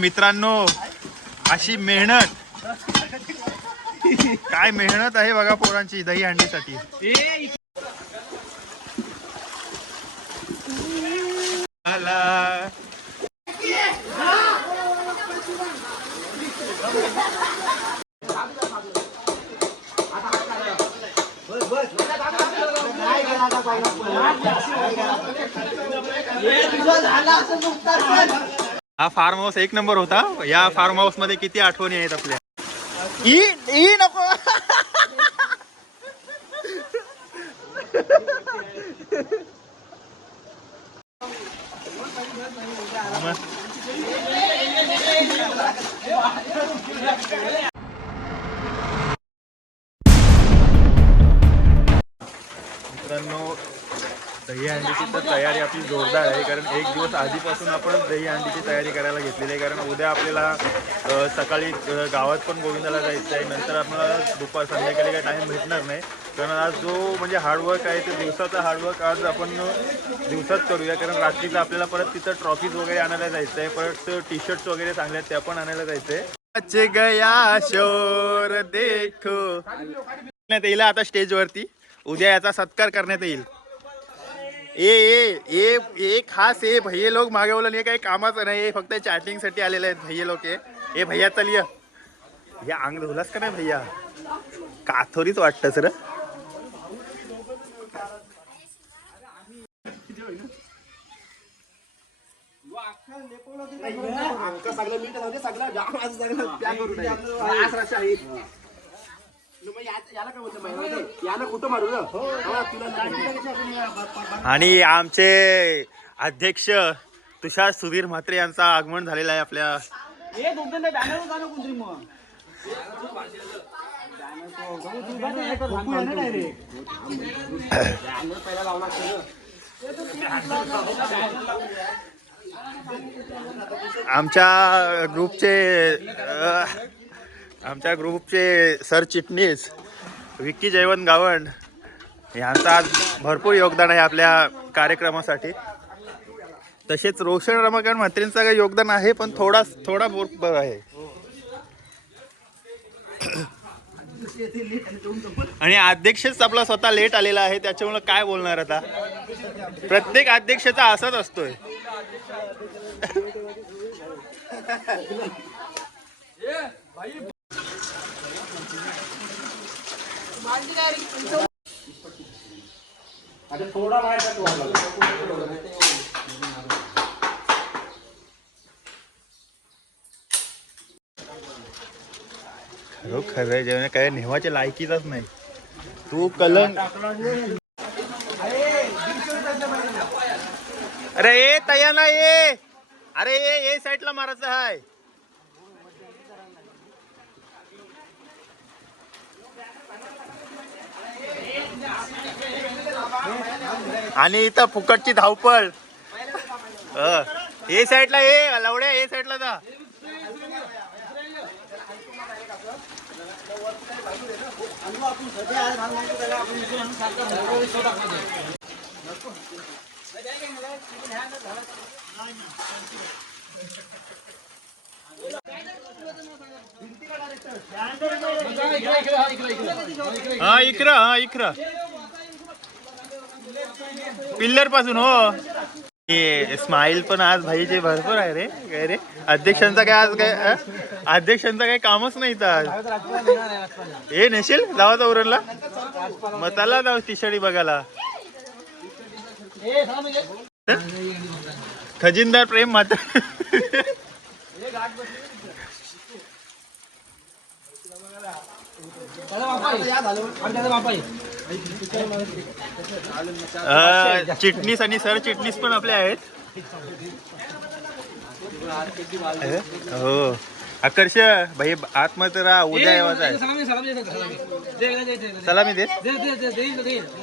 मित्रांनो अशी मेहनत. काय मेहनत आहे बघा पोरांची दही हंडीसाठी आला. हा फार्म हाऊस एक नंबर होता. या फार्म हाऊसमध्ये किती आठवणी आहेत आपल्या? ई ई नको. दही हंडीची तर तयारी आपली जोरदार आहे कारण एक दिवस आधीपासून आपण दही हंडीची तयारी करायला घेतलेली आहे कारण उद्या आपल्याला सकाळी गावात पण गोविंदाला जायचं आहे नंतर आपल्याला दुपार संध्याकाळी काही टाईम भेटणार नाही कारण आज जो म्हणजे हार्डवर्क आहे ते दिवसाचा हार्डवर्क आज आपण दिवसात करूया कारण रात्रीचं आपल्याला परत तिथं ट्रॉफीज वगैरे आणायला जायचं आहे परत टी शर्ट्स वगैरे चांगले आहेत त्या पण आणायला जायचं आहे गया शोर देखो. येईल आता स्टेजवरती उद्या याचा सत्कार करण्यात येईल. ए ए ए ए खास ए भैये लोक मागवलं नाही काही कामाचं नाही हे फक्त चॅटिंगसाठी आलेले आहेत भैये लोक हे ए भैया चलिय या. अंग धुलास का नाही भैया? काथोरीच वाटतं सर सगळं आणि आमचे अध्यक्ष तुषार सुधीर म्हात्रे यांचा आगमन झालेला आहे आपल्या आमच्या ग्रुपचे आमच्या ग्रुपचे सरचिटणीस विक्की जयवंत गावंड यांचं आज भरपूर योगदान आहे आपल्या कार्यक्रमासाठी. तसेच रोशन रमाकांत म्हात्रेंचं काही योगदान आहे पण थोडा थोडा बरोबर आहे. आणि अध्यक्षच आपला स्वतः लेट आलेला आहे त्याच्यामुळे काय बोलणार आता? प्रत्येक अध्यक्षाचा असाच असतोय. आता थोडा बाहेर. खरो खरं जेवण काय नेवाच्या लायकीचाच नाही. तू कलंक अरे ए तया ना ये अरे ये ये साईडला मारायचं हाय. आणि इथं फुकटची धावपळ. हे ए साईडला ये लवड्या ए साईडला जा. हा इकरा हा इकरा. पिल्लरपासून हो. हे स्माइल पण आज भाईचे भरपूर आहे रे. काय रे? अध्यक्षांचा काय आज काय अध्यक्षांचा काही कामच नाही तर आज. हे नेशील? जावाचा उरणला मग चला जाऊ तिशाडी बघायला. खजिनदार प्रेम माता. चिटणीस आणि सर चिटणीस पण आपले आहेत. हो. आकर्ष भाई आतमध्ये राहा उद्या येवायचं आहे. सलामी दे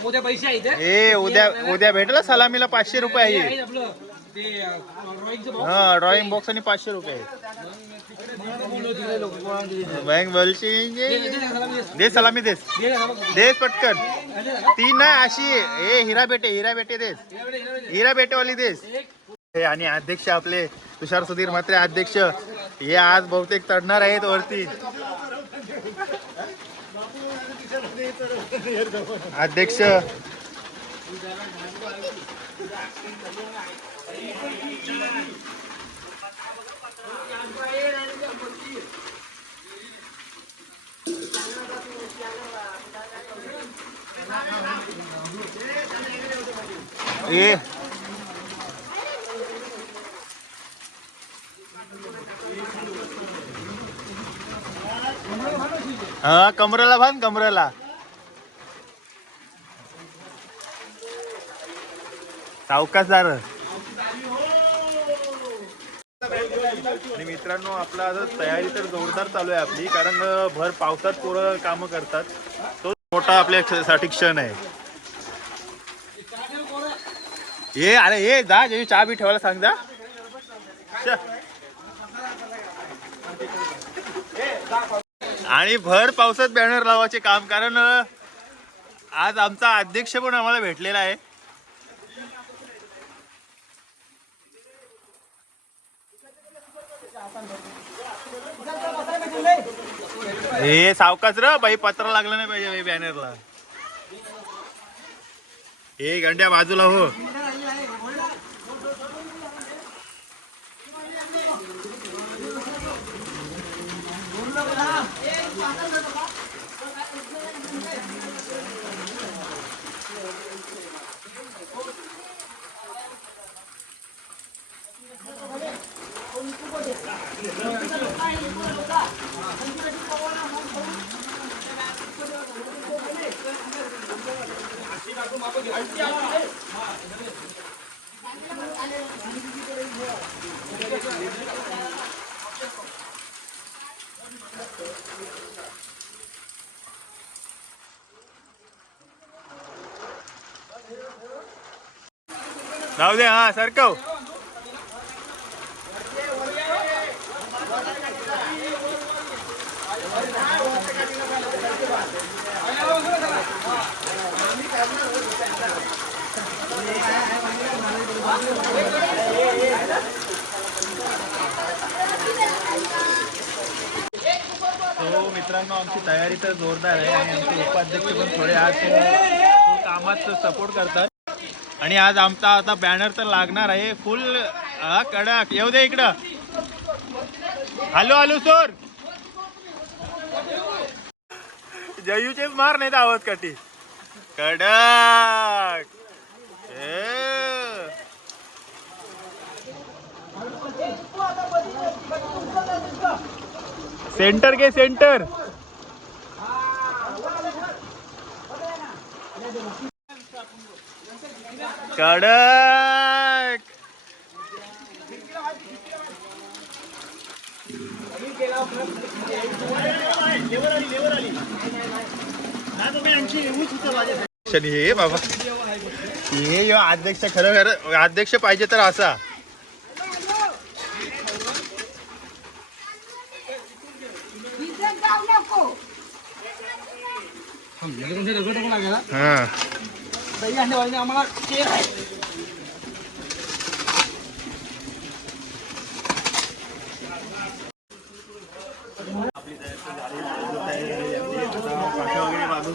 उद्या पैसे आहेत ए उद्या उद्या भेटला सलामीला पाचशे रुपये आहे. हा ड्रॉइंग बॉक्स आणि पाचशे रुपये. बँक बोलची दे सलामी देस देस पटकन. ती नाही अशी ए हिरा बेटे हिरा बेटे देस हिरा बेटेवाली देस हे आणि अध्यक्ष आपले तुषार सुधीर म्हात्रे अध्यक्ष हे आज बहुतेक चढणार आहेत वरती. अध्यक्ष. ए. हा कमरेला बांध कमरेला. सावकाशदार. आणि मित्रांनो आपला आता तयारी तर जोरदार चालू आहे आपली कारण भर पावसात पोरं कामं करतात. तो मोठा आपल्यासाठी क्षण आहे. ये अरे ये जा जे चहा बी ठेवायला सांग जा. आणि भर पावसात बॅनर लावायचे काम कारण आज आमचा अध्यक्ष पण आम्हाला भेटलेला आहे. हे सावकाच र बाई पत्रा लागला नाही पाहिजे बॅनरला हे गंड्या बाजूला हो. जाऊ दे हा हो, मित्रांनो आमची तयारी तर जोरदार आहे आणि आमचे उपाध्यक्ष पण थोडे आज कामात सपोर्ट करतात. आणि आज आमचा आता बॅनर तर लागणार आहे. फुल कडक. येऊ दे इकडं. हॅलो हॅलो सर जयूचे मार नाही आवाज काठी कडक ए. सेंटर के सेंटर. कडक. हे बाबा. हे अध्यक्ष खरं खरं. अध्यक्ष पाहिजे तर असा. हा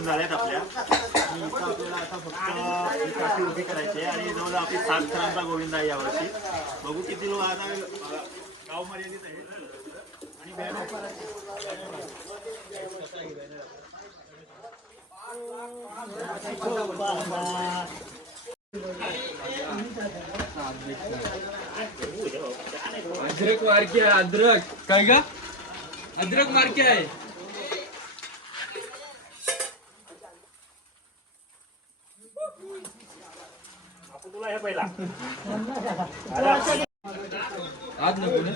झाल्यात आपल्या आणि इथं आपल्याला आता फक्त ही. काठी उभी करायची आहे आणि जवळ आपली सात थरांचा गोविंद आहे यावर्षी बघू किती लोक आता गाव मर्यादित आहे आणि बॅनर अद्रक मार्के आहे अद्रक. काय का अद्रक मार्के आहे. आज नको ना.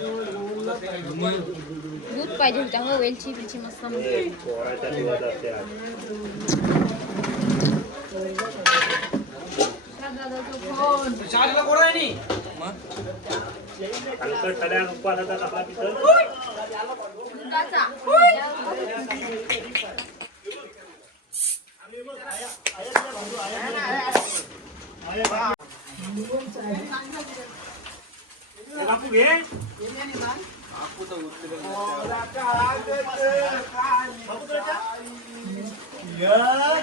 मग दूध पाहिजे त्यामुळे वेलची बिलची मस्त. मस्त पोळाचा दिवस असते आज. चारला कोण आहे नी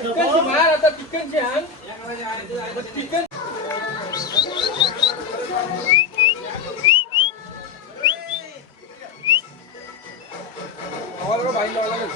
चिकनची मार आता चिकनची आण चिकन आवाज बाई लावा लागेल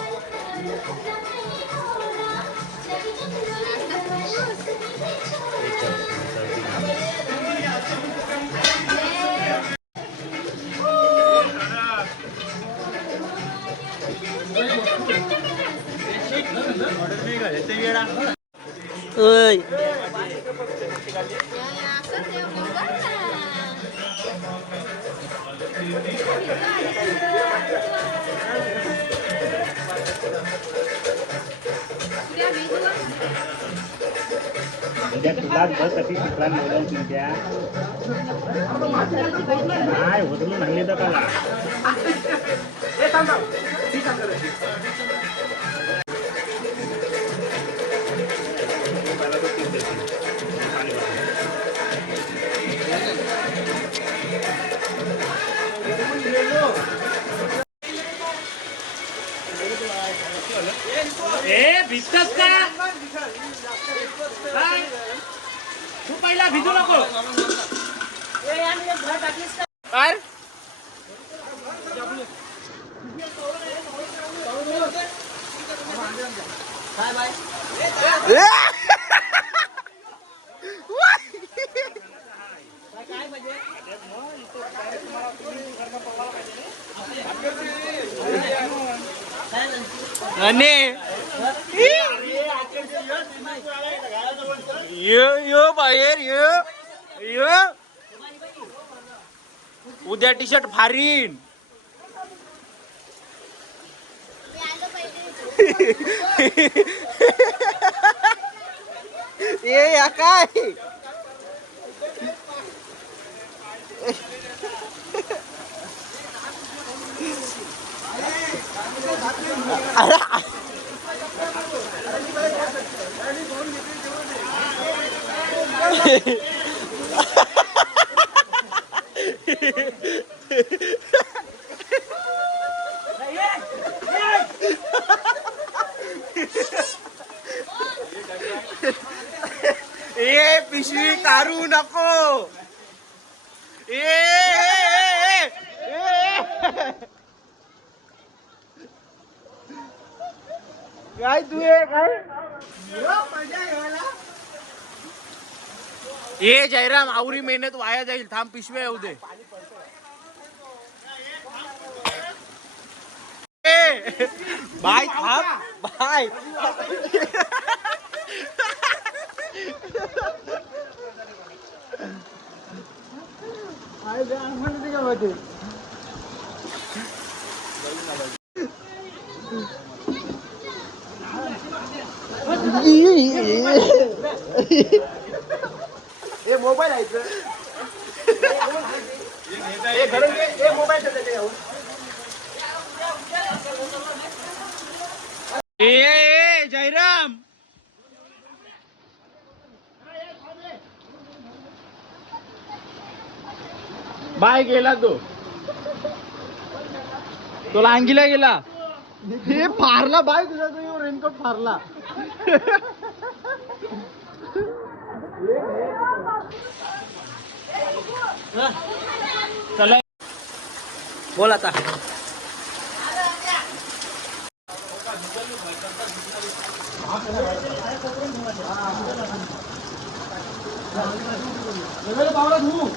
उद्या तुला बस कशी शिकला निवडून तुमच्या काय होत म्हणून म्हणले तर का यो यो बाहेर ये ये. उद्या टी शर्ट फारीन. ए या काय? ए पिशवी काढू नको ए, ए, ए, ए. काय तू हे काय ये जयराम आवरी मेहनत वाया जाईल. थांब पिशव्या येऊ दे. बाय थांब. बाय ए मोबाईल आहे मोबाईल. ए, ए जयराम. बाय गेला तो. तो लांगीला गेला. हे फारला बाय तुझा तो रेनकोट फारला. ચલો બોલાતા. પાવડા હું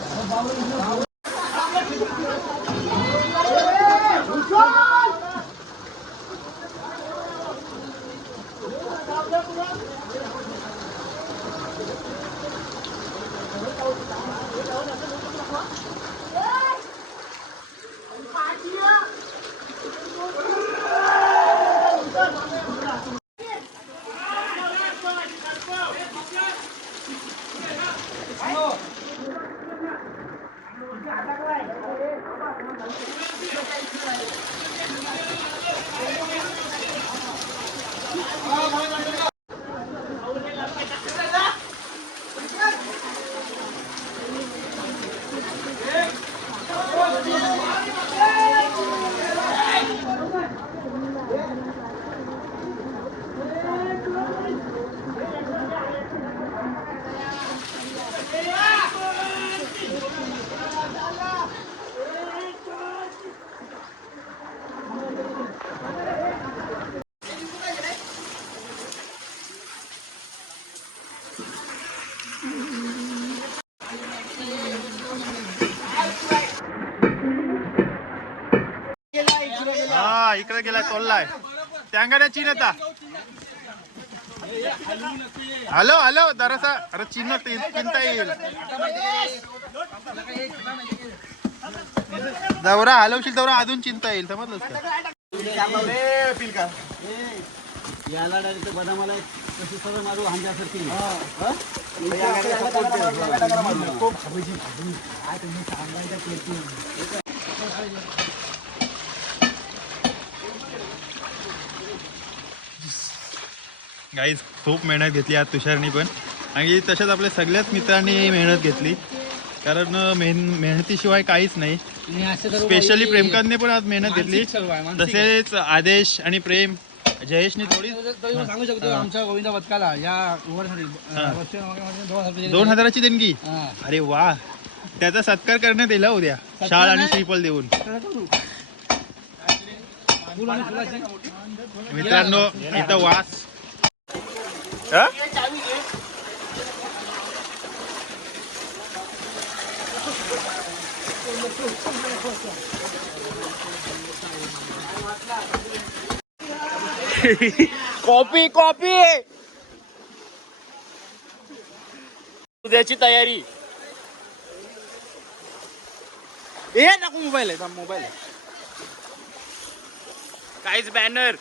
इकडे गेलाय तोललाय त्यांगाड्या चीन आता हॅलो हॅलो जरासा अरे चिन्ह चिंता येईल. दौरा हलवशील दौरा अजून चिंता येईल समजलंस का? याला डायरेक्ट बदामाला कशी सगळं मारू हांजासारखी गाईज खूप मेहनत घेतली आज तुषारनी पण. आणि तशाच आपल्या सगळ्याच मित्रांनी मेहनत घेतली. कारण मेहन मेहनतीशिवाय काहीच नाही. स्पेशली प्रेमकांतने पण आज मेहनत घेतली. तसेच आदेश आणि प्रेम जयेशने थोडी सांगू शकतो आमच्या गोविंदा बदकाला या दोन हजार दोन हजाराची देणगी. अरे वा. त्याचा सत्कार करण्यात येईल उद्या. शाळ आणि श्रीफल देऊन. मित्रांनो इथं वास? कॉपी कॉपी उद्याची तयारी ए नको मोबाईल आहे मोबाईल आहे काहीच बॅनर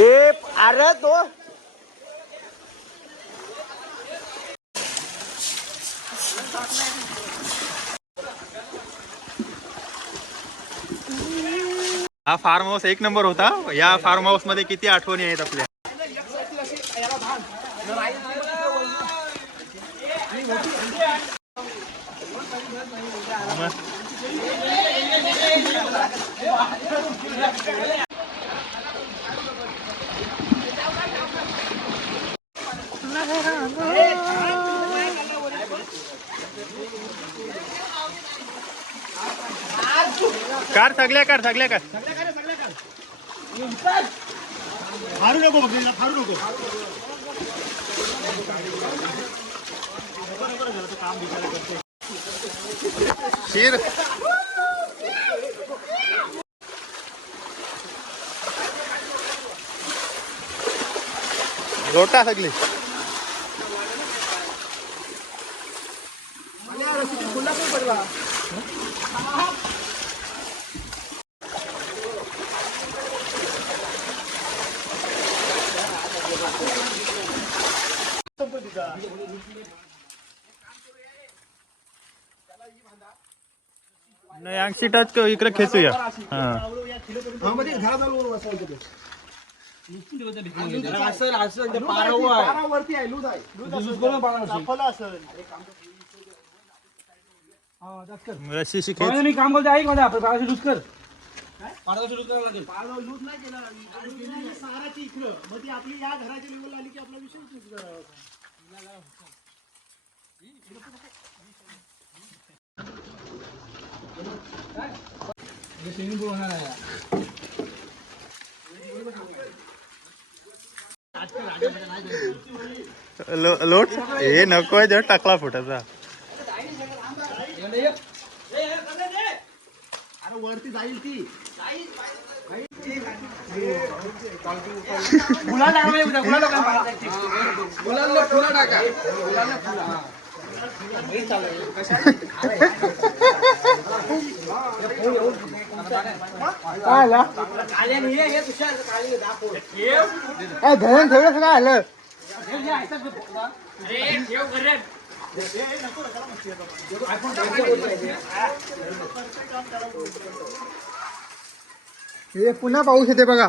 ए अरे तो. हा फार्म हाऊस एक नंबर होता. या फार्म हाऊसमध्ये किती आठवणी आहेत आपल्या? कार सगळ्या कार सगळ्या कार। फारू नको फारू नको शिर लोटा सगळी नाही अंगशी टच इकडे खेचूया. हा. हा मध्ये घरा जाऊन बसवायचं ते असं असं पारावरती आहे लूज आहे. लूज असेल. रशीशी खेच मी काम करतो ऐक माझ्या आपण पाराशी लूज कर. पाराशी लूज करावं लागेल. पारा लूज नाही केला. आम्ही सहाराची इकडं. मग ती आपली या घराच्या लेवल आली की आपला विषय लूज करावा. स्विमिंग पूल होणार आहे लो- लोट? हे नको आहे जर टाकला फुटाचा. अरे वरती जाईल ती गुलाल फुला टाका काय आला काय धरण ठेवलं काय आलं? हे पुन्हा पाऊस येते बघा.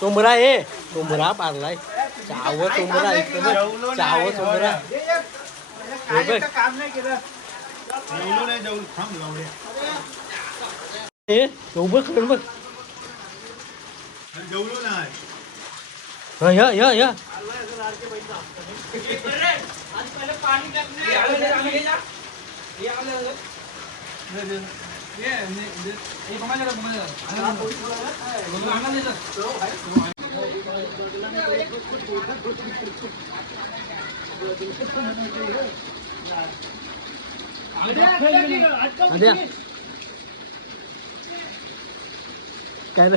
चोंबरा आहे चोंबरा पारलाय चाव चोंबरा. चाव चोंबरा हे बघ. हे बघ. हा, या या या. द्या काय रे?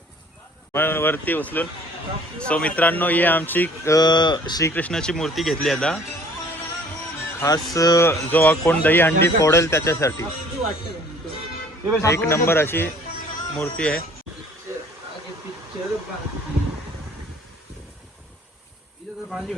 वरती उचलून. सो मित्रांनो ही आमची श्रीकृष्णाची मूर्ती घेतली आता. खास जो कोण दही हंडी फोडेल त्याच्यासाठी. एक नंबर अशी मूर्ती आहे. माझी